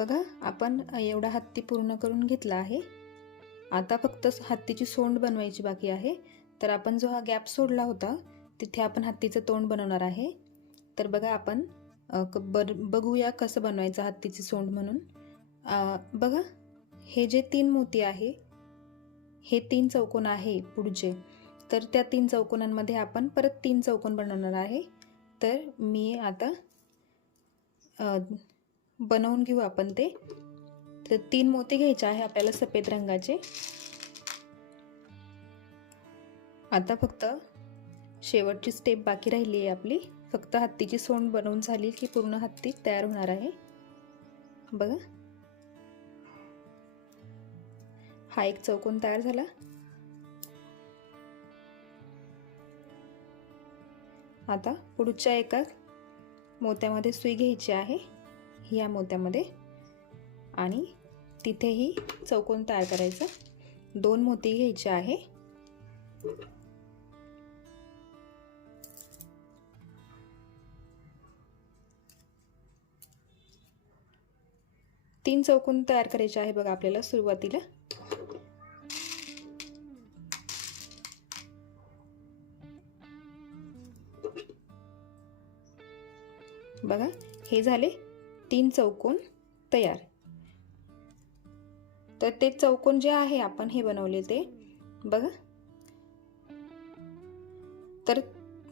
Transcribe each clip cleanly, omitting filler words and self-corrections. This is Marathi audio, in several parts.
बघा आपण एवढा हत्ती पूर्ण करून घेतला आहे। आता फक्त हत्तीची सोंड बनवायची बाकी आहे। तर आपण जो हा गॅप सोडला होता तिथे आपण हत्तीचं तोंड बनवणार आहे। तर बघा आपण बघूया कसं बनवायचं हत्तीची सोंड म्हणून। बघा हे जे 3 मोती आहे, हे 3 चौकोन आहे पुढचे, तर त्या 3 चौकोनांमध्ये आपण परत 3 चौकोन बनवणार आहे। तर मी आता बनवून घेऊ आपण ते। तर 3 मोती घ्यायचे आहे आपल्याला सफेद रंगाचे। आता फक्त शेवटची स्टेप बाकी राहिली आहे आपली। फक्त हत्तीची सोंड बनवून झाली की पूर्ण हत्ती तयार होणार आहे। बघा हा एक चौकोन तयार झाला। आता पुढच्या एका मोत्यामध्ये सुई घ्यायची आहे, या मोत्यामध्ये, आणि तिथेही चौकोन तयार करायचा। 2 मोती घ्यायचे आहे। तीन चौकोन तयार करायचे आहे बघा आपल्याला सुरुवातीला। बघा हे झाले 3 चौकोन तयार। तर ते चौकोन जे आहे आपण हे बनवले ते बघा, तर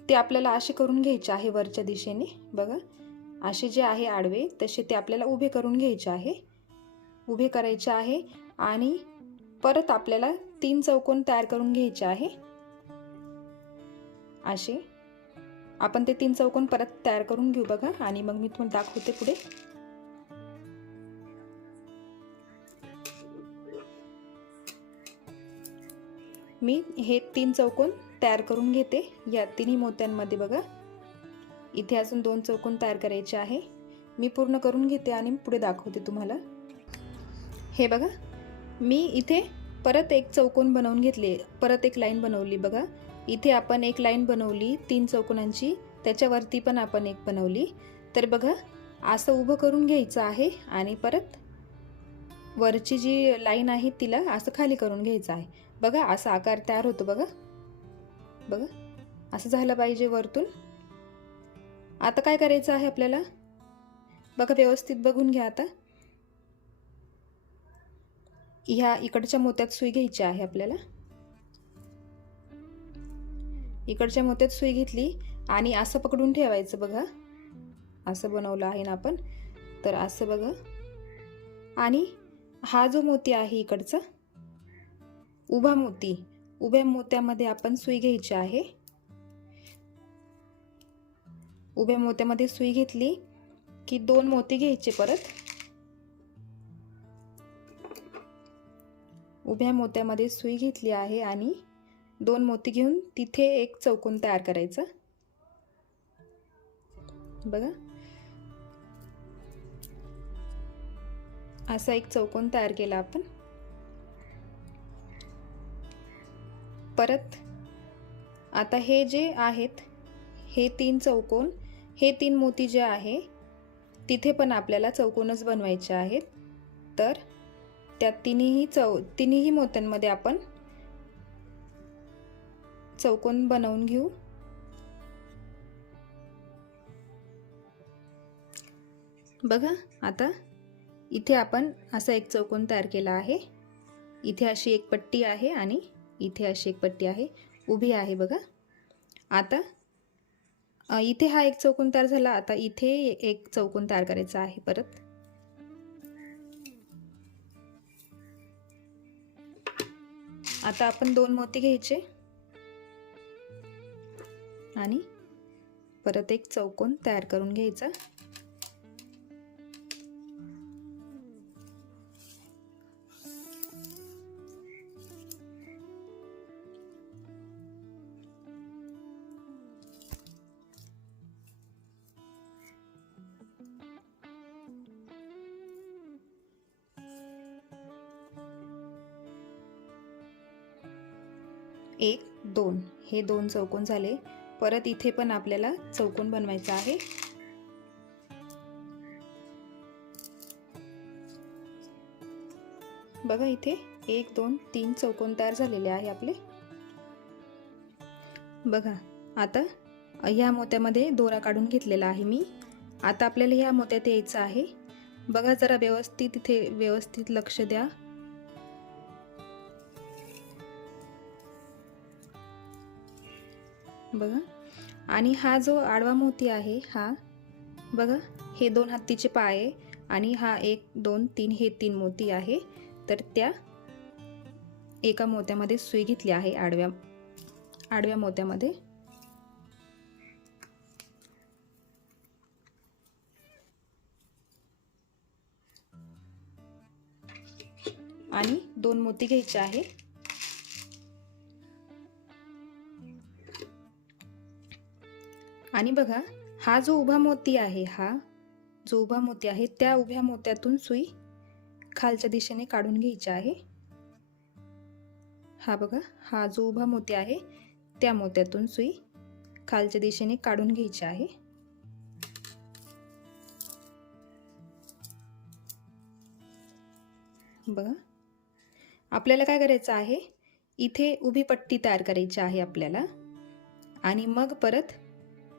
ते आपल्याला असे करून घ्यायचे आहे वरच्या दिशेने। बघा असे जे आहे आडवे तसे ते आपल्याला उभे करून घ्यायचे आहे, उभे करायचे आहे। आणि परत आपल्याला 3 चौकोन तयार करून घ्यायचे आहे। असे आपण ते 3 चौकोन परत तयार करून घेऊ बघा, आणि मग मी तुम्हाला दाखवते पुढे। मी हे 3 चौकोन तयार करून घेते या तिन्ही मोत्यांमध्ये। बघा इथे अजून 2 चौकोन तयार करायचे आहे। मी पूर्ण करून घेते आणि पुढे दाखवते तुम्हाला। हे बघा मी इथे परत एक चौकोन बनवून घेतले, परत एक लाईन बनवली। बघा इथे आपण एक लाईन बनवली 3 चौकोनांची, त्याच्यावरती पण आपण एक बनवली। तर बघा असं उभं करून घ्यायचं आहे आणि परत वरची जी लाईन आहे तिला असं खाली करून घ्यायचं आहे। बघा असा आकार तयार होतो। बघा बघा असं झालं पाहिजे वरतून। आता काय करायचं आहे आपल्याला, बघा व्यवस्थित बघून घ्या। आता ह्या इकडच्या मोत्यात सुई घ्यायची आहे आपल्याला। इकडच्या मोत्यात सुई घेतली आणि असं पकडून ठेवायचं। बघा असं बनवलं आहे ना आपण, तर असं बघा। आणि हा जो मोती आहे इकडचा उभा मोती, उभ्या मोत्यामध्ये आपण सुई घ्यायची आहे। उभ्या मोत्यामध्ये सुई घेतली की 2 मोती घ्यायचे परत। उभ्या मोत्यामध्ये सुई घेतली आहे आणि 2 मोती घेऊन तिथे एक चौकोन तयार करायचा। बघा असा एक चौकोन तयार केला आपण। परत आता हे जे आहेत हे 3 चौकोन, हे 3 मोती जे आहे तिथे पण आपल्याला चौकोनच बनवायचे आहेत। तर त्या तिन्ही मोत्यांमध्ये आपण चौकोन बनवून घेऊ। बघा आता इथे आपण असा एक चौकोन तयार केला आहे। इथे अशी एक पट्टी आहे आणि इथे अशी एक पट्टी आहे, उभी आहे। बघा आता इथे हा एक चौकोन तयार झाला। आता इथे एक चौकोन तयार करायचा आहे परत। आता आपण 2 मोती घ्यायचे आणि परत एक चौकोन तयार करून घ्यायचा। एक 2 हे 2 चौकोन झाले। परत इथे पण आपल्याला चौकोन बनवायचा आहे। बघा इथे 1 2 3 चौकोन तयार झालेले आहे आपले। बघा आता ह्या मोत्यामध्ये दोरा काढून घेतलेला आहे मी। आता आपल्याला ह्या मोत्यात यायचं आहे। बघा जरा व्यवस्थित इथे व्यवस्थित लक्ष द्या। बघा आणि हा जो आडवा मोती आहे हा बघा हे 2 हत्तीचे पाय आणि हा 1 2 3 हे 3 मोती आहे। तर त्या एका मोत्यामध्ये सुई घेतली आहे आडव्या मोत्यामध्ये। आणि 2 मोती घ्यायचे आहे। आणि बघा हा जो उभा मोती आहे त्या उभ्या मोत्यातून सुई खालच्या दिशेने काढून घ्यायची आहे। हा बघा हा जो उभा मोती आहे त्या मोत्यातून सुई खालच्या दिशेने काढून घ्यायची आहे। बघा आपल्याला काय करायचं आहे, इथे उभी पट्टी तयार करायची आहे आपल्याला। आणि मग परत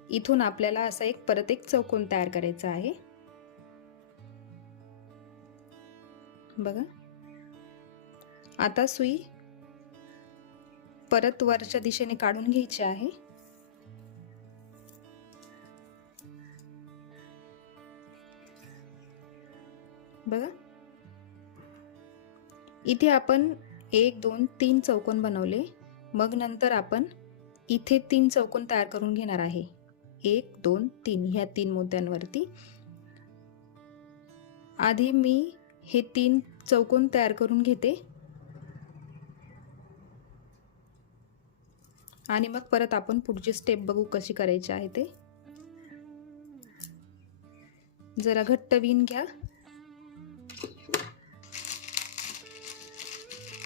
इथून आपल्याला असा परत एक चौकोन तयार करायचा आहे। बघा आता सुई परत वरच्या दिशेने काढून घ्यायची आहे। बघा इथे आपण 1 2 3 चौकोन बनवले। मग नंतर आपण इथे 3 चौकोन तयार करून घेणार आहे। 1 2 3 ह्या 3 मोत्यांवरती आधी मी हे 3 चौकोन तयार करून घेते आणि मग परत आपण पुढची स्टेप बघू कशी करायची आहे ते। जरा घट्ट विण घ्या।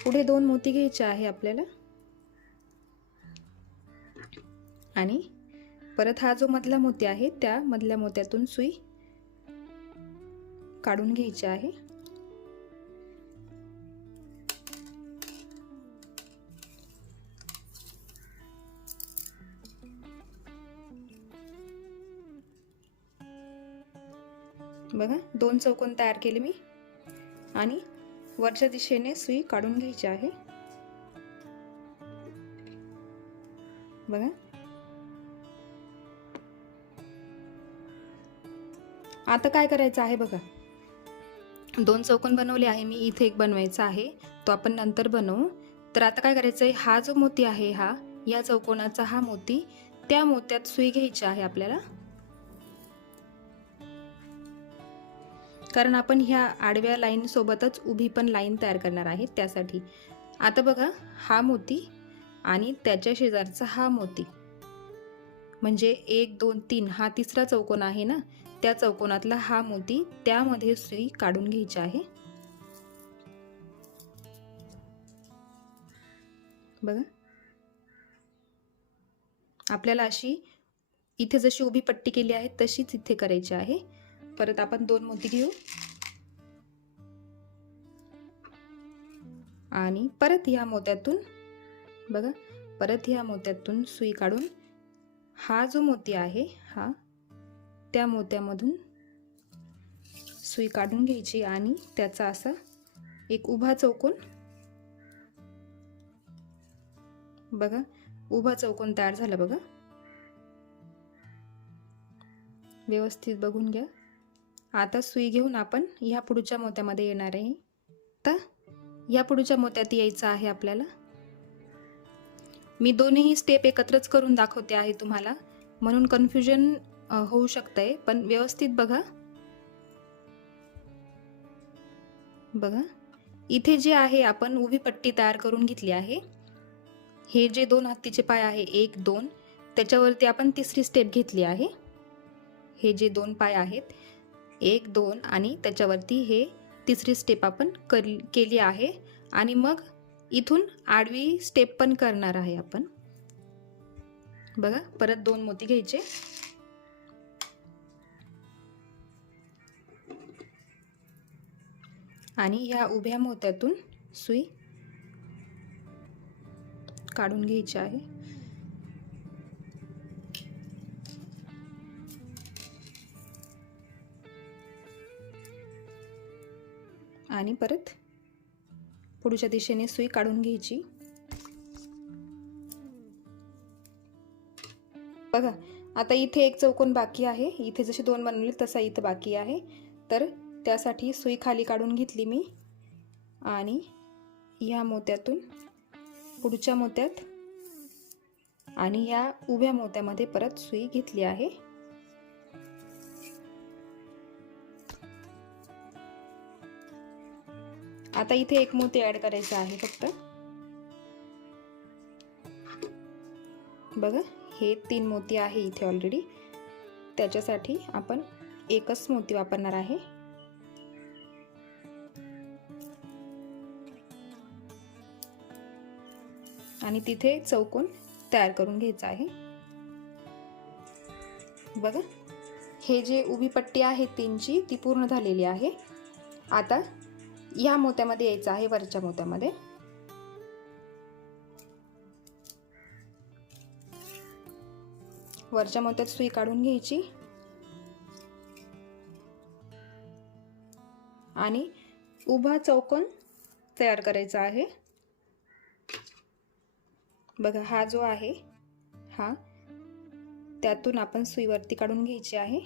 पुढे 2 मोती घ्यायचे आहे आपल्याला आणि परत हा जो मधला मोती आहे त्या मधल्या मोत्यातून सुई काढून घ्यायची आहे। बघा 2 चौकोन तयार केले मी आणि वरच्या दिशेने सुई काढून घ्यायची आहे। बघा आता काय करायचं आहे, बघा 2 चौकोन बनवले आहे मी, इथे एक बनवायचा आहे तो आपण नंतर बनवू। तर आता काय करायचं आहे, हा जो मोती आहे या चौकोनाचा हा मोती त्या मोत्यात सुई घ्यायची आहे आपल्याला। कारण आपण ह्या आडव्या लाईन सोबतच उभी पण लाईन तयार करणार आहे त्यासाठी। आता बघा हा मोती आणि त्याच्या शेजारचा हा मोती म्हणजे 1 2 3 हा तिसरा चौकोन आहे ना, त्या चौकोनातला हा मोती त्यामध्ये सुई काढून घ्यायची आहे। बघा आपल्याला अशी इथे जशी उभी पट्टी केली आहे तशीच इथे करायची आहे। परत आपण 2 मोती घेऊ आणि परत ह्या मोत्यातून बघा परत ह्या मोत्यातून सुई काढून हा जो मोती आहे त्या मोत्यामधून सुई काढून घ्यायची आणि त्याचा असा एक उभा चौकोन बघा उभा चौकोन तयार झाला। बघा व्यवस्थित बघून घ्या। आता सुई घेऊन आपण ह्या पुढच्या मोत्यामध्ये येणार आहे। तर या पुढच्या मोत्यात यायचं आहे आपल्याला। मी दोन्ही स्टेप एकत्रच करून दाखवते आहे तुम्हाला, म्हणून कन्फ्युजन होऊ शकतंय, पण व्यवस्थित बघा। बघा इथे जे आहे आपण उभी पट्टी तयार करून घेतली आहे। हे जे 2 हत्तीचे पाय आहे 1 2 त्याच्यावरती आपण तिसरी स्टेप घेतली आहे। हे जे 2 पाय आहेत 1 2 आणि त्याच्यावरती हे तिसरी स्टेप आपण केली आहे आणि मग इथून आडवी स्टेप पण करणार आहे आपण। बघा परत 2 मोती घ्यायचे आणि ह्या उभ्या मोत्यातून सुई काढून घ्यायची आहे. आणि परत पुढच्या दिशेने सुई काढून घ्यायची. बघा आता इथे एक चौकोन बाकी आहे. इथे जसे 2 बनवले तसा इथे बाकी आहे. तर त्यासाठी सुई खाली काढून घेतली मी आणि या मोत्यातून पुढच्या मोत्यात आणि या उभ्या मोत्यामध्ये परत सुई घेतली आहे. आता इथे एक मोती ऍड करायचा आहे फक्त. बघा हे 3 मोती आहे इथे ऑलरेडी. त्याच्यासाठी आपण एकच मोती वापरणार आहे. आणि तिथे चौकोन तयार करून घ्यायचा आहे. बघा हे जे उभी पट्टी आहे 3ची ती पूर्ण झालेली आहे. आता या मोत्यामध्ये यायचं आहे, वरच्या मोत्यामध्ये. वरच्या मोत्यात सुई काढून घ्यायची आणि उभा चौकोन तयार करायचा आहे. बघा हा जो आहे हा त्यातून आपण सुई वरती काढून घ्यायची आहे.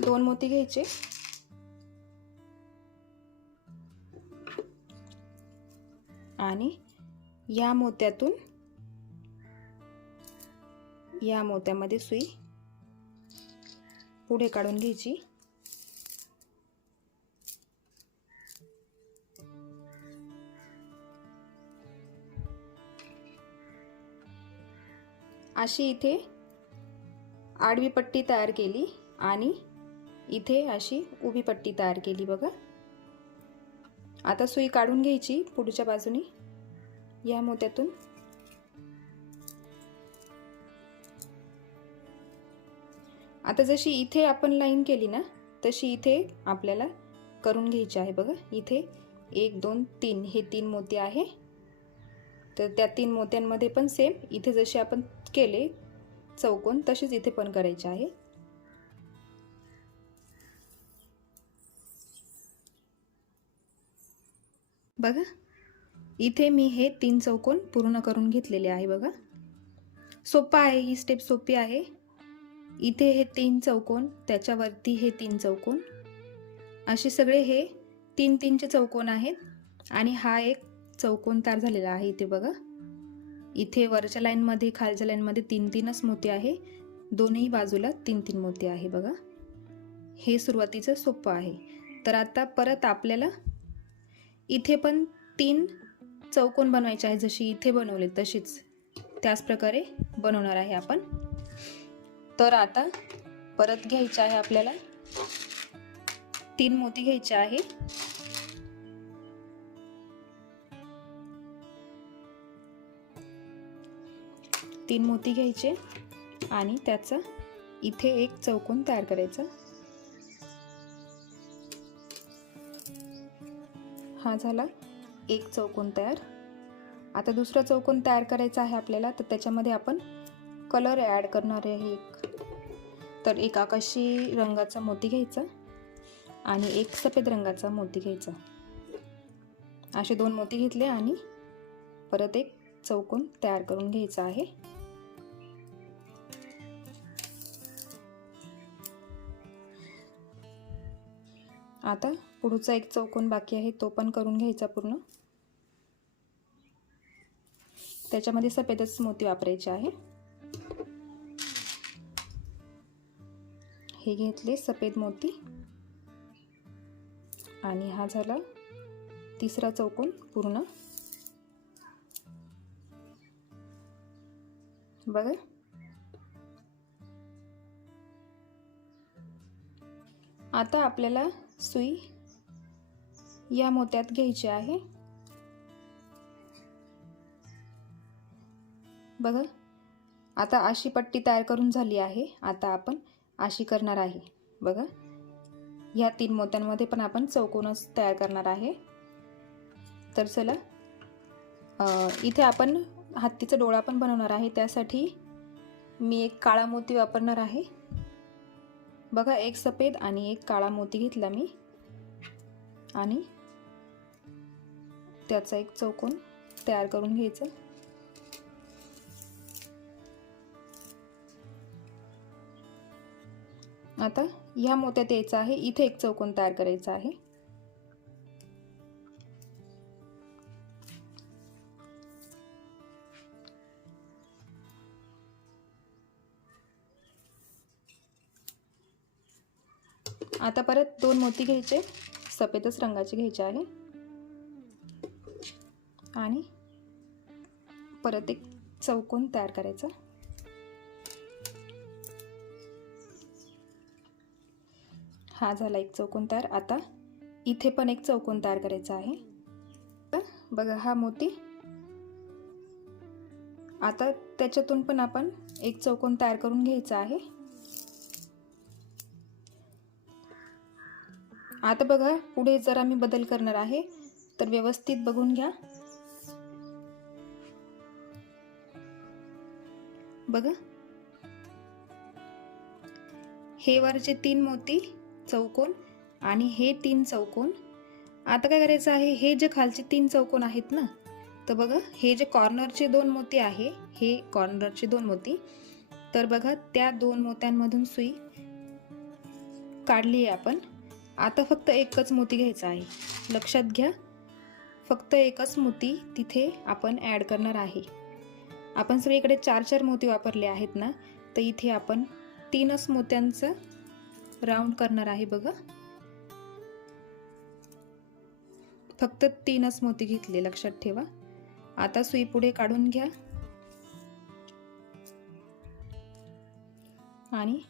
दोन मोती घ्यायचे आणि या मोत्यातून या मोत्यामध्ये सुई पुढे काढून घ्यायची. अशी इथे आडवी पट्टी तयार केली आणि इथे अशी उभी पट्टी तयार केली. बघा आता सुई काढून घ्यायची पुढच्या बाजूने या मोत्यातून. आता जशी इथे आपण लाईन केली ना तशी इथे आपल्याला करून घ्यायची आहे. बघा इथे 1 2 3 हे 3 मोती आहे. तर त्या 3 मोत्यांमध्ये पण सेम इथे जसे आपण केले चौकोन तसेच इथे पण करायचे आहे. बघा इथे मी हे 3 चौकोन पूर्ण करून घेतलेले आहे. बघा सोपा आहे, ही स्टेप सोपी आहे. इथे हे 3 चौकोन, त्याच्यावरती हे 3 चौकोन, असे सगळे हे 3-3चे चौकोन आहेत. आणि हा एक चौकोन तयार झालेला आहे. इथे बघा इथे वरच्या लाईनमध्ये खालच्या लाईनमध्ये 3-3च मोती आहे. दोन्ही बाजूला 3-3 मोती आहे. बघा हे सुरुवातीचं सोपं आहे. तर आता परत आपल्याला इथे पण 3 चौकोन बनवायचे आहे. जशी इथे बनवले तशीच त्याच प्रकारे बनवणार आहे आपण. तर आता परत घ्यायचे आहे आपल्याला 3 मोती घ्यायचे आहे. तीन मोती घ्यायचे आणि त्याचा इथे एक चौकोन तयार करायचा. हा झाला एक चौकोन तयार. आता दुसरा चौकोन तयार करायचा आहे आपल्याला. तर त्याच्यामध्ये आपण कलर ॲड करणार आहे. तर एक आकाशी रंगाचा मोती घ्यायचा आणि एक सफेद रंगाचा मोती घ्यायचा. असे 2 मोती घेतले आणि परत एक चौकोन तयार करून घ्यायचा आहे. आता पुढचा एक चौकोन बाकी आहे तो पण करून घ्यायचा पूर्ण. त्याच्यामध्ये सफेदच मोती वापरायचे आहे. हे घेतले सफेद मोती आणि हा झाला तिसरा चौकोन पूर्ण. बघा आता आपल्याला सुई या मोत्यात घ्यायची आहे बघा आता अशी पट्टी तयार करून झाली आहे। आता आपण अशी करणार आहे। बघा ह्या 3 मोत्यांमध्ये पण आपण चौकोनच तयार करणार आहे। तर चला इथे आपण हत्तीचा डोळा पण बनवणार आहे। त्यासाठी मी एक काळा मोती वापरणार आहे। बघा एक सफेद आणि एक काळा मोती घेतला मी आणि त्याचा एक चौकोन तयार करून घ्यायचा। आता ह्या मोत्यात यायचं आहे, इथे एक चौकोन तयार करायचा आहे। आता परत 2 मोती घ्यायचे, सफेदच रंगाचे घ्यायचे आहे आणि परत एक चौकोन तयार करायचा। हा झाला एक चौकोन तयार। आता इथे पण एक चौकोन तयार करायचा आहे। बघा हा मोती, आता त्याच्यातून पण आपण एक चौकोन तयार करून घ्यायचा आहे। आता बघा पुढे जरा मी बदल करणार आहे, तर व्यवस्थित बघून घ्या। बघा हे वरचे 3 मोती चौकोन आणि हे 3 चौकोन। आता काय करायचं आहे, हे जे खालचे 3 चौकोन आहेत ना, तर बघा हे जे कॉर्नरचे 2 मोती आहे, हे कॉर्नरचे 2 मोती, तर बघा त्या 2 मोत्यांमधून सुई काढली आहे आपण। आता फक्त एकच मोती घ्यायचा आहे, लक्षात घ्या, फक्त एकच मोती तिथे आपण ॲड करणार आहे। आपण सगळीकडे 4-4 मोती वापरले आहेत ना, तर इथे आपण 3च मोत्यांचा राऊंड करणार आहे। बघा फक्त 3च मोती घेतले, लक्षात ठेवा। आता सुई पुढे काढून घ्या आणि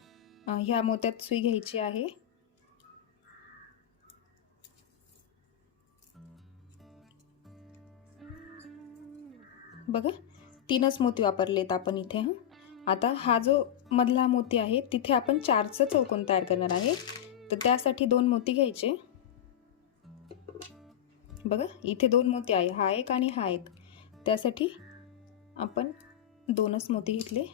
ह्या मोत्यात सुई घ्यायची आहे। बघा 3च मोती वापरलेत आपण इथे। आता हा जो मधला मोती आहे तिथे आपण 4चा चौकोन तयार करणार आहे, तर त्यासाठी 2 मोती घ्यायचे। बघा इथे 2 मोती आहे, हा एक आणि हा एक, त्यासाठी आपण 2च मोती घेतले।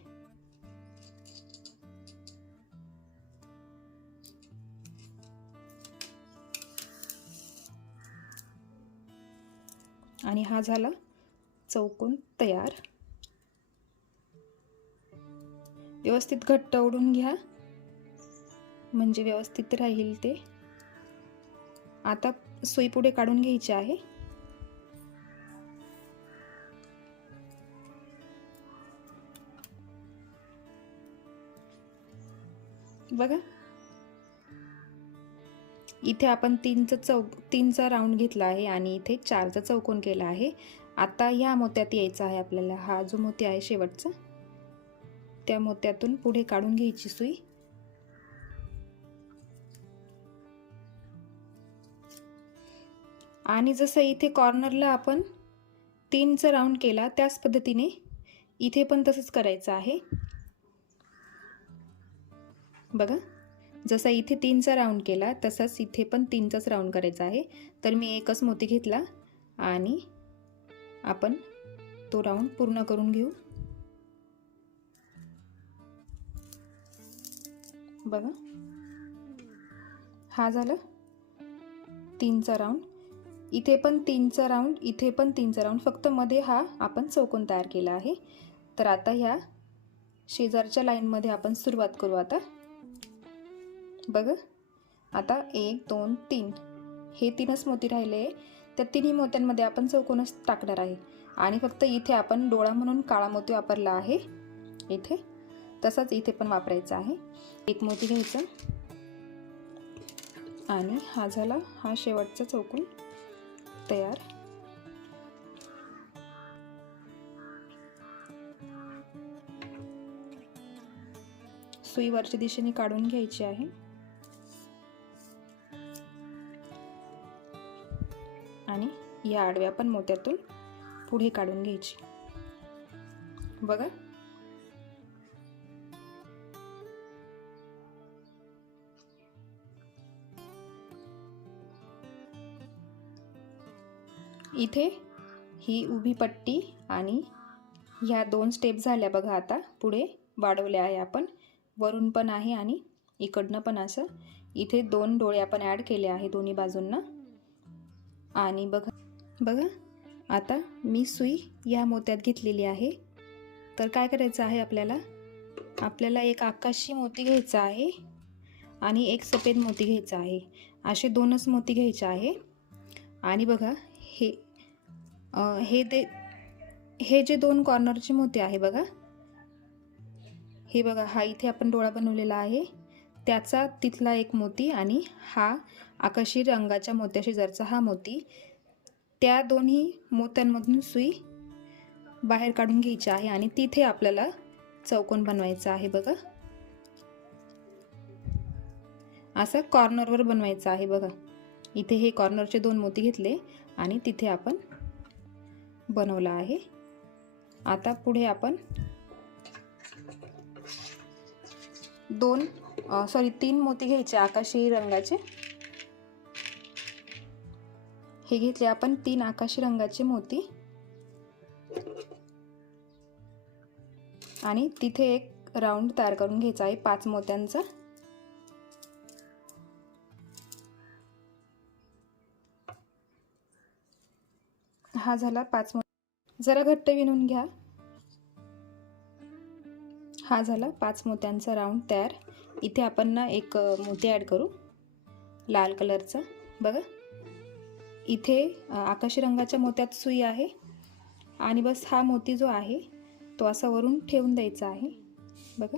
आणि हा झाला चौकोन तयार। व्यवस्थित घट्ट ओढून घ्या म्हणजे व्यवस्थित राहील ते। आता सुई पुढे काढून घ्यायची आहे। बघा इथे आपण 3चा राऊंड घेतला आहे आणि इथे 4चा चौकोन केला आहे। आता ह्या मोत्यात यायचा आहे आपल्याला, हा जो मोती आहे शेवटचा, त्या मोत्यातून पुढे काढून घ्यायची सुई आणि जसं इथे कॉर्नरला आपण 3चा राऊंड केला त्याच पद्धतीने इथे पण तसंच करायचं आहे। बघा जसा इथे 3चा राऊंड केला तसाच इथे पण 3चाच राऊंड करायचा आहे। तर मी एकच मोती घेतला आणि आपण तो राऊंड पूर्ण करून घेऊ। बघा हा झाला 3चा राऊंड, इथे पण 3चा राऊंड, इथे पण 3चा राऊंड, फक्त मध्ये हा आपण चौकोन तयार केला आहे। तर आता ह्या शेजारच्या लाईनमध्ये आपण सुरुवात करू। आता बघा आता 1 2 3 हे 3च मोती राहिले, त्या 3ही मोत्यांमध्ये आपण चौकोनच टाकणार आहे आणि फक्त इथे आपण डोळा म्हणून काळा मोती वापरला आहे इथे, तसाच इथे पण वापरायचा आहे। एक मोती घ्यायचा आणि हा झाला हा शेवटचा चौकोन तयार। सुई वरच्या दिशेने काढून घ्यायची आहे आणि या आडव्या पण मोत्यातून पुढे काढून घ्यायची। बघा. इथे ही उभी पट्टी आणि ह्या 2 स्टेप झाल्या बघा. आता पुढे वाढवले आहे आपण, वरून पण आहे आणि इकडनं पण असं. इथे 2 डोळे आपण ॲड केले आहे दोन्ही बाजूंना. आणि बघा आता मी सुई या मोत्यात घेतलेली आहे. तर काय करायचं आहे आपल्याला एक आकाशी मोती घ्यायचा आहे आणि एक सफेद मोती घ्यायचा आहे. असे 2च मोती घ्यायचे आहे. आणि बघा हे जे 2 कॉर्नरचे मोती आहे बघा, हे बघा, हा इथे आपण डोळा बनवलेला आहे त्याचा तिथला एक मोती आणि हा आकाशी रंगाच्या मोत्याशी जरचा हा मोती, त्या दोन्ही मोत्यांमधून सुई बाहेर काढून घ्यायची आहे आणि तिथे आपल्याला चौकोन बनवायचा आहे बघा. असं कॉर्नरवर बनवायचं आहे बघा. इथे हे कॉर्नरचे 2 मोती घेतले आणि तिथे आपण बनवला आहे. आता पुढे आपण 3 मोती घ्यायचे आकाशी रंगाचे. हे घेतले आपण 3 आकाशी रंगाचे मोती आणि तिथे एक राऊंड तयार करून घ्यायचा आहे 5 मोत्यांचा. हा झाला 5 मोती. जरा घट्ट विणून घ्या. हा झाला 5 मोत्यांचा राऊंड तयार. इथे आपण ना एक मोती ॲड करू लाल कलरचा. बघा इथे आकाशी रंगाच्या मोत्यात सुई आहे आणि बस हा मोती जो आहे तो असा वरून ठेवून द्यायचा आहे बघा.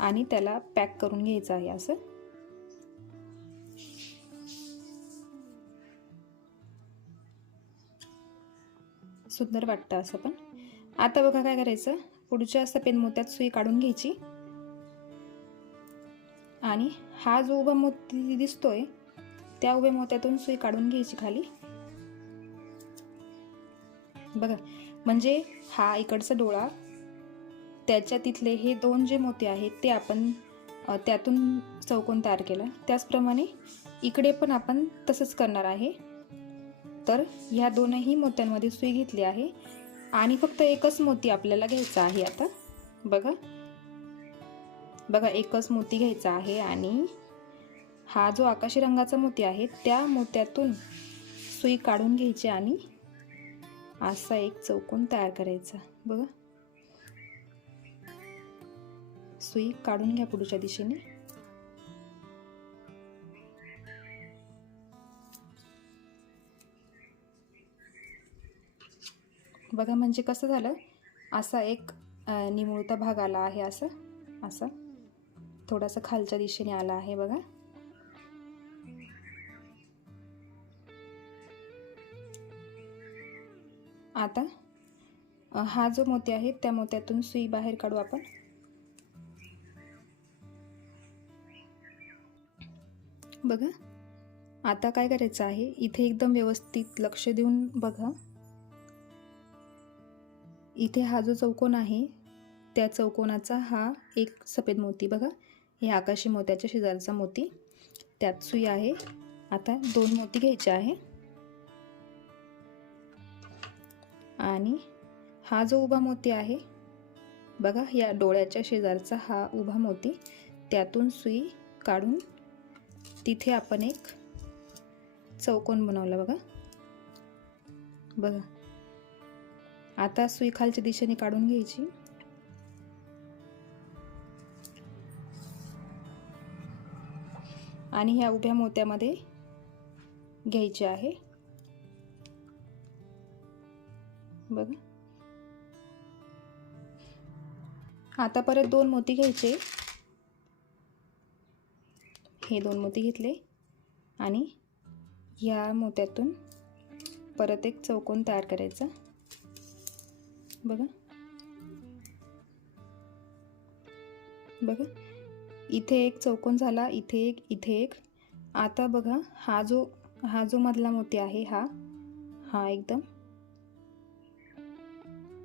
आणि त्याला पॅक करून घ्यायचं आहे असं. सुंदर वाटतं असं पण. आता बघा काय करायचं, पुढच्या सफेद मोत्यात सुई काढून घ्यायची आणि हा जो उभा मोती दिसतोय त्या उभ्या मोत्यातून सुई काढून घ्यायची खाली बघा. म्हणजे हा इकडचा डोळा, त्याच्या तिथले हे 2 जे मोती आहेत ते आपण त्यातून चौकोन तयार केला. त्याचप्रमाणे इकडे पण आपण तसंच करणार आहे. तर ह्या 2ही मोत्यांमध्ये सुई घेतली आहे आणि फक्त एकच मोती आपल्याला घ्यायचा आहे. आता बघा एकच मोती घ्यायचा आहे आणि हा जो आकाशी रंगाचा मोती आहे त्या मोत्यातून सुई काढून घ्यायची आणि असा एक चौकोन तयार करायचा बघा. सुई काढून घ्या पुढच्या दिशेने. बघा म्हणजे कसं झालं, असा एक निमुळता भाग आला आहे. असा थोडासा खालच्या दिशेने आला आहे बघा. आता हा जो मोती आहे त्या मोत्यातून सुई बाहेर काढू आपण. बघा आता काय करायचं आहे, इथे एकदम व्यवस्थित लक्ष देऊन बघा. इथे हा जो चौकोन आहे त्या चौकोनाचा हा एक सफेद मोती बघा, हे आकाशी मोत्याच्या शेजारचा मोती, त्यात सुई आहे. आता 2 मोती घ्यायचे आहे आणि हा जो उभा मोती आहे बघा, या डोळ्याच्या शेजारचा हा उभा मोती, त्यातून सुई काढून तिथे आपण एक चौकोन बनवला बघा. आता सुई खालच्या दिशेने काढून घ्यायची आणि ह्या उभ्या मोत्यामध्ये घ्यायचे आहे बघा. आता परत 2 मोती घ्यायचे. हे 2 मोती घेतले आणि या मोत्यातून परत एक चौकोन तयार करायचा बघा. इथे एक चौकोन झाला, इथे एक. आता बघा हा जो मधला मोती आहे हा एकदम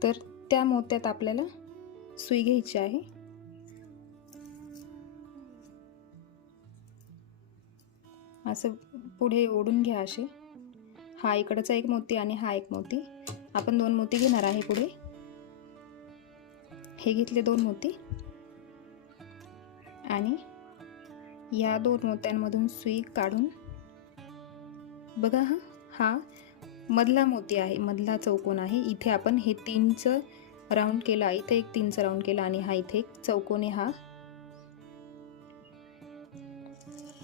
तर त्या मोत्यात आपल्याला सुई घ्यायची आहे. असं पुढे ओढून घ्या असे. हा इकडचा एक मोती आणि हा एक मोती, आपण 2 मोती घेणार आहे पुढे. हे घेतले 2 मोती आणि या 2 मोत्यांमधून सुई काढून बघा, हा मधला मोती आहे, मधला चौकोन आहे. इथे आपण हे 3चं राऊंड केला, इथे एक 3चं राऊंड केला आणि हा इथे एक चौकोन आहे हा.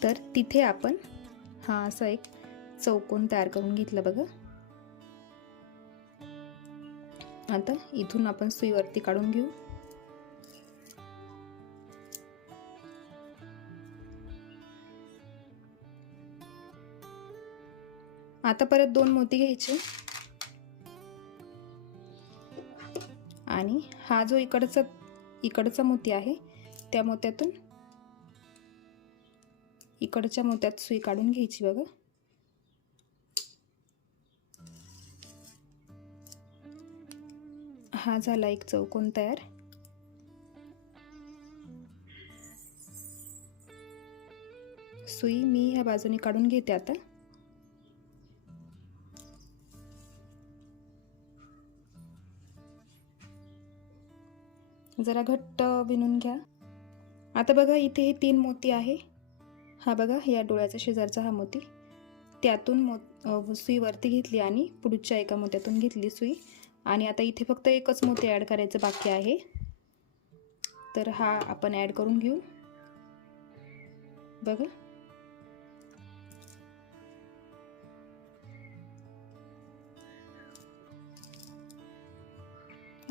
तर तिथे आपण हा असा एक चौकोन तयार करून घेतला बघा. आता इथून आपण सुई वरती काढून घेऊ. आता परत 2 मोती घ्यायचे आणि हा जो इकडचा मोती आहे त्या मोत्यातून इकडच्या मोत्यात सुई काढून घ्यायची बघा. हा झाला एक चौकोन तयार. सुई मी ह्या बाजूने काढून घेते. आता जरा घट्ट विणून घ्या. आता बघा इथे हे 3 मोती आहे. हा बघा या डोळ्याच्या शेजारचा हा मोती, त्यातून सुई वरती घेतली आणि पुढच्या एका मोत्यातून घेतली सुई आणि आता इथे फक्त एकच मोती ॲड करायचं बाकी आहे. तर हा आपण ॲड करून घेऊ बघा.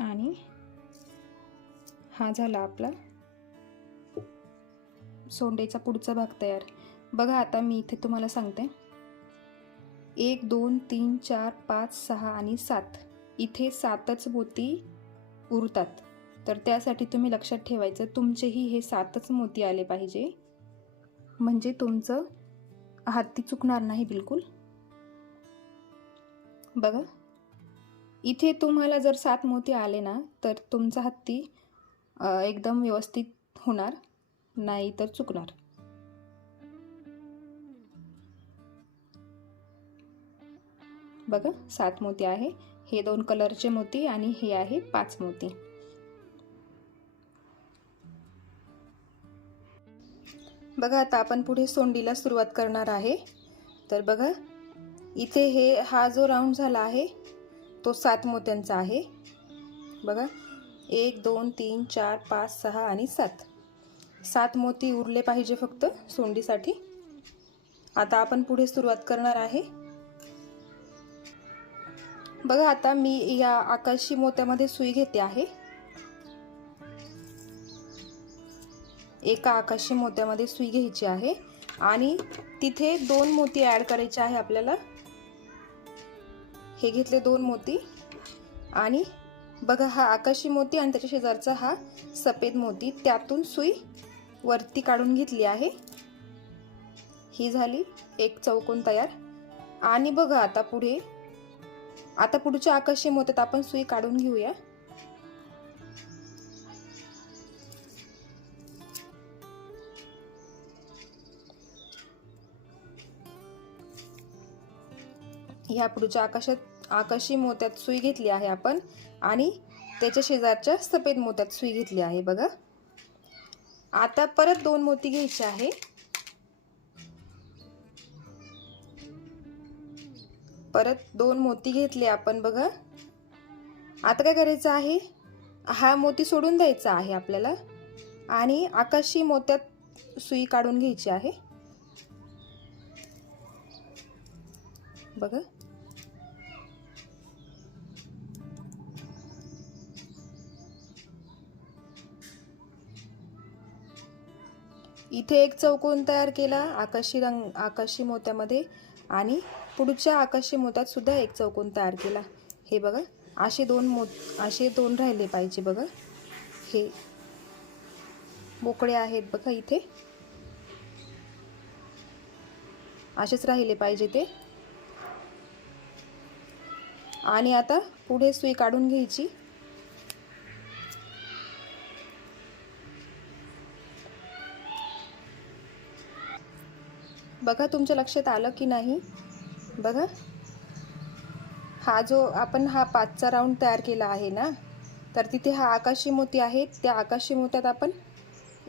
आणि हा झाला आपला सोंडेचा पुढचा भाग तयार. बघा आता मी इथे तुम्हाला सांगते, 1 2 3 4 5 6 आणि 7, इथे 7च मोती उरतात. तर त्यासाठी तुम्ही लक्षात ठेवायचं, तुमचेही हे 7च मोती आले पाहिजे, म्हणजे तुमचं हत्ती चुकणार नाही बिलकुल. बघा इथे तुम्हाला जर 7 मोती आले ना तर तुमचा हत्ती एकदम व्यवस्थित होणार, नाही तर चुकणार. बघा 7 मोती आहे. हे 2 कलरचे मोती आणि हे आहे 5 मोती. बघा आता आपण पुढे सोंडीला सुरुवात करणार आहे. तर बघा इथे हा जो राऊंड झाला आहे तो 7 मोत्यांचा आहे. बघा 1 2 3 4 5 6 आणि 7 मोती उरले पाहिजे फक्त सोंडीसाठी. आता आपण पुढे सुरुवात करणार आहे. बघा आता मी या आकाशी मोत्यामध्ये सुई घेते आहे. एका आकाशी मोत्यामध्ये सुई घ्यायची आहे आणि तिथे 2 मोती ॲड करायचे आहे आपल्याला. हे घेतले 2 मोती आणि बघा हा आकाशी मोती आणि त्याच्या शेजारचा हा सफेद मोती, त्यातून सुई वरती काढून घेतली आहे. ही झाली एक चौकोन तयार. आणि बघा आता पुढच्या आकाशी मोत्यात आपण सुई काढून घेऊया. ह्या पुढच्या आकाशी मोत्यात सुई घेतली आहे आपण आणि त्याच्या शेजारच्या सफेद मोत्यात सुई घेतली आहे. बघा आता परत 2 मोती घ्यायचे आहे. परत 2 मोती घेतले आपण. बघा आता काय करायचं आहे, हा मोती सोडून द्यायचा आहे आपल्याला आणि आकाशी मोत्यात सुई काढून घ्यायची आहे. बघा इथे एक चौकोन तयार केला आकाशी मोत्यामध्ये आणि पुढच्या आकाशी मोत्यात सुद्धा एक चौकोन तयार केला. हे बघा असे 2 राहिले पाहिजे. बघा हे मोकळे आहेत बघा, इथे असेच राहिले पाहिजे ते. आणि आता पुढे सुई काढून घ्यायची बघा तुमच्या लक्षात आलं की नाही? बघा, हा जो आपण हा 5चा राऊंड तयार केला आहे ना, तर तिथे हा आकाशी मोती आहे, त्या आकाशी मोत्यात आपण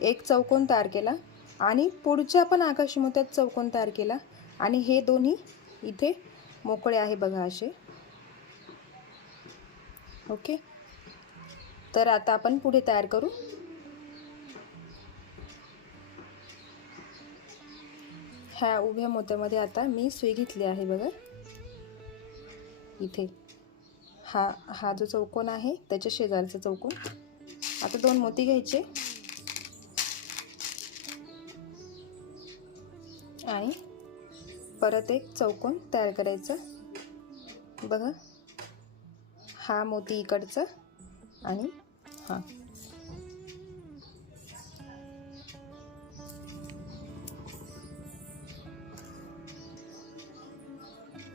एक चौकोन तयार केला आणि पुढच्या पण आकाशी मोत्यात चौकोन तयार केला आणि हे दोन्ही इथे मोकळे आहे बघा असे. ओके, तर आता आपण पुढे तयार करू. ह्या उभ्या मोत्यामध्ये आता मी सुई घेतली आहे बघा. इथे हा जो चौकोन आहे त्याच्या शेजारचा चौकोन. आता 2 मोती घ्यायचे आणि परत एक चौकोन तयार करायचा बघा. हा मोती इकडचा आणि हा.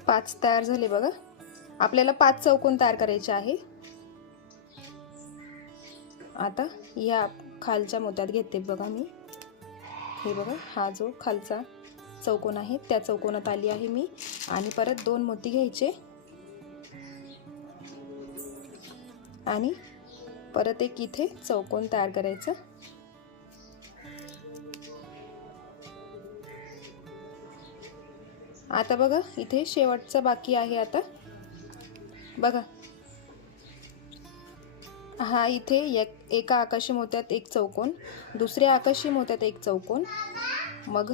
पाच तयार झाले बघा. आपल्याला 5 चौकोन तयार करायचे आहे. आता या खालच्या मोत्यात घेते बघा मी. हे बघा, हा जो खालचा चौकोन आहे त्या चौकोनात आली आहे मी आणि परत 2 मोती घ्यायचे आणि परत एक इथे चौकोन तयार करायचा. आता बघा इथे शेवटचा बाकी आहे. आता बघा, हा इथे एका आकाशी मोत्यात एक चौकोन, दुसऱ्या आकाशी मोत्यात एक चौकोन, मग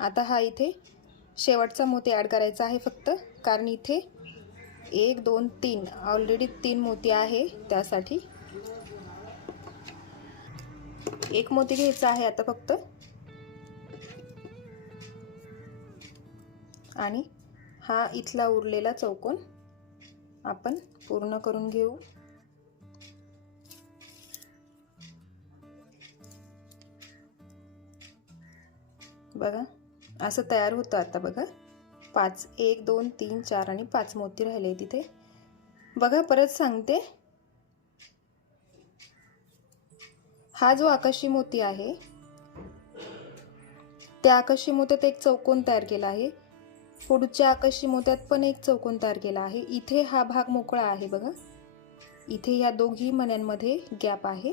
आता हा इथे शेवटचा मोती ॲड करायचा आहे फक्त, कारण इथे 1 2 3 ऑलरेडी 3 मोती आहे, त्यासाठी एक मोती घ्यायचा आहे आता फक्त आणि हा इथला उरलेला चौकोन आपण पूर्ण करून घेऊ. बघा असं तयार होतं. आता बघा 5 1 2 3 4 आणि 5 मोती राहिले तिथे. बघा परत सांगते, हा जो आकाशी मोती आहे त्या आकाशी मोत्यात एक चौकोन तयार केला आहे, पुढच्या आकाशी मोत्यात पण एक चौकोन तयार केला आहे. इथे हा भाग मोकळा आहे बघा. इथे या दोघी मण्यांमध्ये गॅप आहे,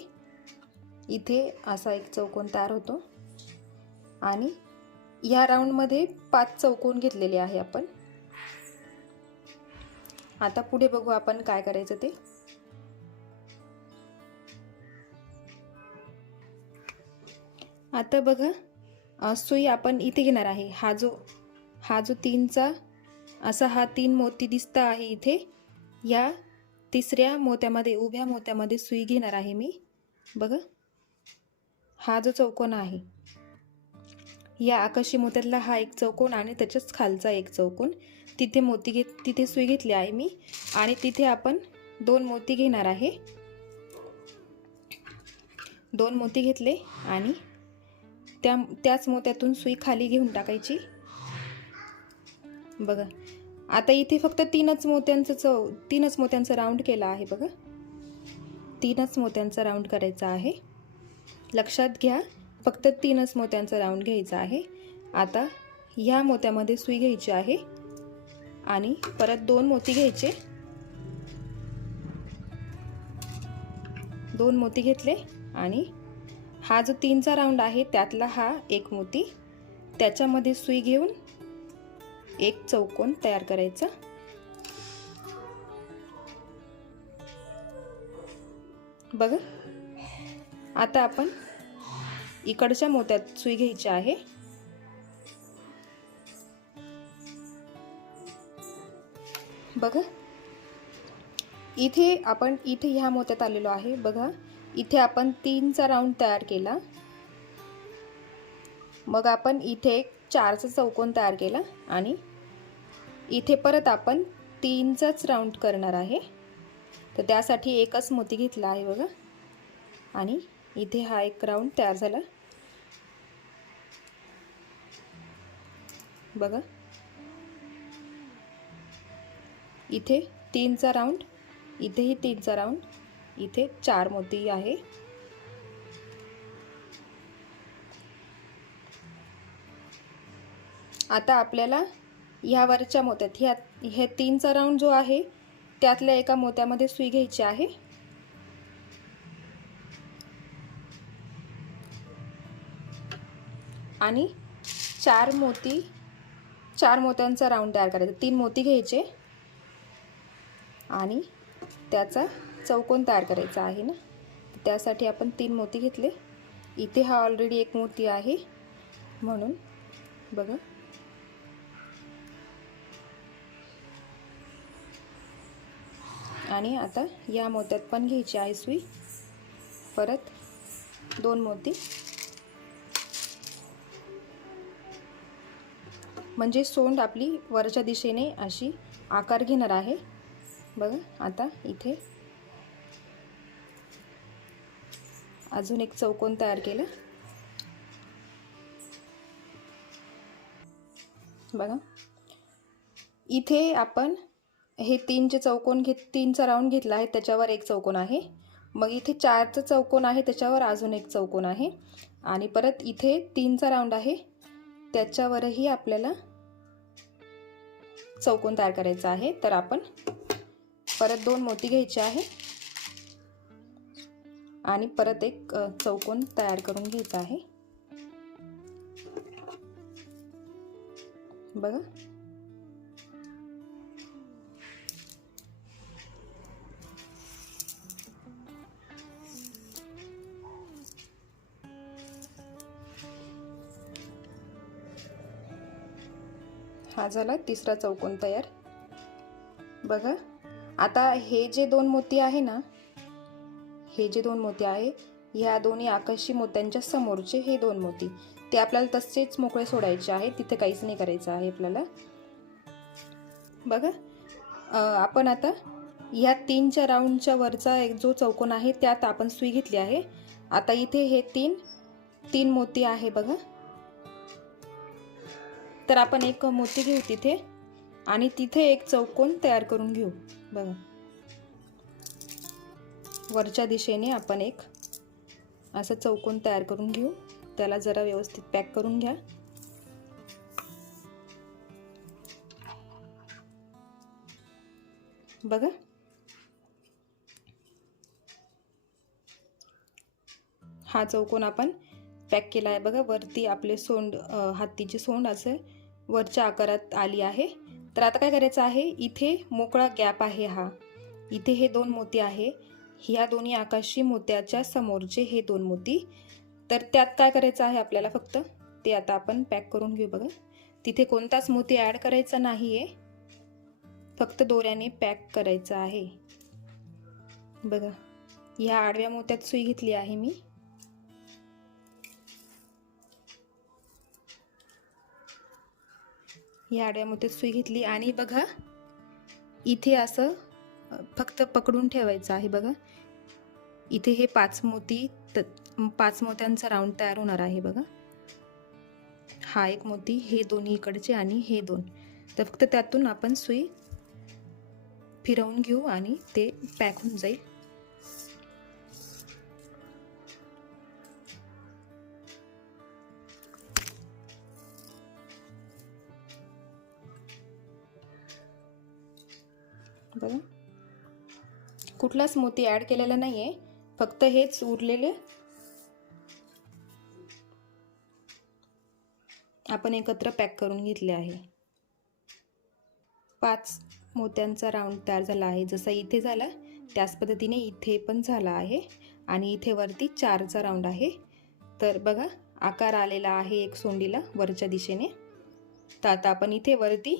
इथे असा एक चौकोन तयार होतो आणि ह्या राऊंड मध्ये 5 चौकोन घेतलेले आहे आपण. आता पुढे बघू आपण काय करायचं ते. आता बघा सुई आपण इथे घेणार आहे. हा जो 3चा असा हा 3 मोती दिसत आहे इथे, या तिसऱ्या मोत्यामध्ये उभ्या मोत्यामध्ये सुई घेणार आहे मी. बघा हा जो चौकोन आहे या आकाशी मोत्यातला हा एक चौकोन आणि त्याच्याच खालचा एक चौकोन, तिथे तिथे सुई घेतली आहे मी आणि तिथे आपण 2 मोती घेणार आहे. 2 मोती घेतले आणि त्याच मोत्यातून सुई खाली घेऊन टाकायची. बघा आता इथे फक्त 3च मोत्यांचा राऊंड केला आहे बघा. 3च मोत्यांचा राऊंड करायचा आहे, लक्षात घ्या. फक्त 3च मोत्यांचा राऊंड घ्यायचा आहे. आता ह्या मोत्यामध्ये सुई घ्यायची आहे आणि परत 2 मोती घ्यायचे. 2 मोती घेतले आणि हा जो 3चा राऊंड आहे त्यातला हा एक मोती, त्याच्यामध्ये सुई घेऊन एक चौकोन तयार करायचा. बघा आता आपण इकडच्या मोत्यात सुई घ्यायची आहे. बघा इथे आपण ह्या मोत्यात आलेलो आहे. बघा इथे आपण 3चा राऊंड तयार केला, मग आपण इथे 4चा चौकोन तयार केला आणि इथे परत आपण 3चाच राऊंड करणार आहे. तर त्यासाठी एकच मोती घेतला आहे बघा आणि इथे हा एक राऊंड तयार झाला. बघा इथे 3चा राऊंड, इथेही 3चा राऊंड, इथे 4 मोती आहे. आता आपल्याला ह्या वरच्या मोत्यात हे 3चा राऊंड जो आहे त्यातल्या एका मोत्यामध्ये सुई घ्यायची आहे आणि 4 मोत्यांचा राऊंड तयार करायचा. 3 मोती घ्यायचे आणि त्याचा चौकोन तयार करायचा आहे ना. त्यासाठी आपण 3 मोती घेतले. इथे हा ऑलरेडी एक मोती आहे म्हणून बघा आणि आता या मोत्यात पण घ्यायची आहे सुई. परत 2 मोती म्हणजे सोंड आपली वरच्या दिशेने अशी आकार घेणार आहे. बघा आता इथे अजून एक चौकोन तयार केलं. बघा इथे आपण हे 3चे चौकोन 3चा राऊंड घेतला आहे, त्याच्यावर एक चौकोन आहे. मग इथे 4चा चौकोन आहे, त्याच्यावर अजून एक चौकोन आहे आणि परत इथे 3चा राऊंड आहे, त्याच्यावरही आपल्याला चौकोन तयार करायचा आहे. तर आपण परत 2 मोती घ्यायचे आहे आणि परत एक चौकोन तयार करून घ्यायचा आहे. बघा हा झाला 3रा चौकोन तयार. बघा आता हे जे 2 मोती आहे ना, हे जे 2 मोती आहे ह्या दोन्ही आकाशी मोत्यांच्या समोरचे हे 2 मोती ते आपल्याला तसेच मोकळे सोडायचे आहे. तिथे काहीच नाही करायचं आहे आपल्याला. बघा आपण आता ह्या 3च्या राऊंडच्या वरचा एक जो चौकोन आहे त्यात आपण सुई घेतली आहे. आता इथे हे 3 मोती आहे बघा. तर आपण एक मोती घेऊ तिथे आणि तिथे एक चौकोन तयार करून घेऊ. बघा वरच्या दिशेने आपण एक असं चौकोन तयार करून घेऊ. त्याला जरा व्यवस्थित पॅक करून घ्या. बघा हा चौकोन आपण पॅक केला आहे. बघा वरती आपले सोंड हत्तीची सोंड असं वरच्या आकारात आली आहे. तर आता काय करायचं आहे, इथे मोकळा गॅप आहे हा, इथे हे 2 मोती आहे, ह्या दोन्ही आकाशी मोत्याच्या समोरचे हे 2 मोती. तर त्यात काय करायचं आहे आपल्याला फक्त ते आता आपण पॅक करून घेऊ. बघा तिथे कोणताच मोती ॲड करायचा नाही आहे, फक्त दोऱ्याने पॅक करायचं आहे. बघा ह्या आडव्या मोत्यात सुई घेतली आहे मी. ह्या आडव्या मोत्यात सुई घेतली आणि बघा इथे असं फक्त पकडून ठेवायचं आहे. बघा इथे हे 5 मोत्यांचा राऊंड तयार होणार आहे. बघा हा एक मोती, हे दोन्ही इकडचे आणि हे 2. तर फक्त त्यातून आपण सुई फिरवून घेऊ आणि ते पॅक होऊन जाईल. बघा कुठलाच मोती ॲड केलेला नाही आहे, फक्त हेच उरलेले आपण एकत्र पॅक करून घेतले आहे. 5 मोत्यांचा राऊंड तयार झाला आहे. जसा इथे झाला त्याच पद्धतीने इथे पण झाला आहे आणि इथे वरती 4चा राऊंड आहे. तर बघा आकार आलेला आहे एक सोंडीला वरच्या दिशेने. तर आता आपण इथे वरती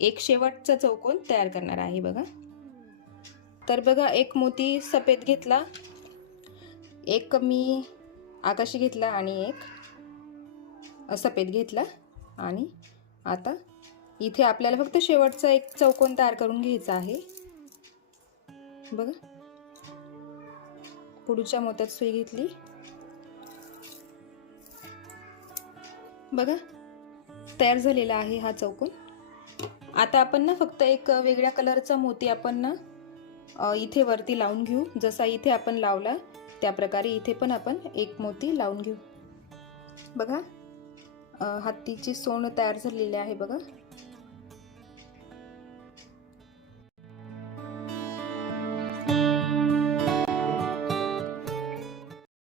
एक शेवटचा चौकोन तयार करणार आहे. बघा तर बघा एक मोती सफेद घेतला, एक मी आकाशी घेतला आणि एक सफेद घेतला आणि आता इथे आपल्याला फक्त शेवटचा एक चौकोन तयार करून घ्यायचा आहे. बघा पुढच्या मोत्यात सुई घेतली. बघा तयार झालेला आहे हा चौकोन. आता आपण ना फक्त एक वेगळ्या कलरचा मोती आपण ना इथे वरती लावून घेऊ. जसा इथे आपण लावला त्या प्रकारे इथे पण आपण एक मोती लावून घेऊ. बघा हत्तीची सोंड तयार झालेली आहे बघा.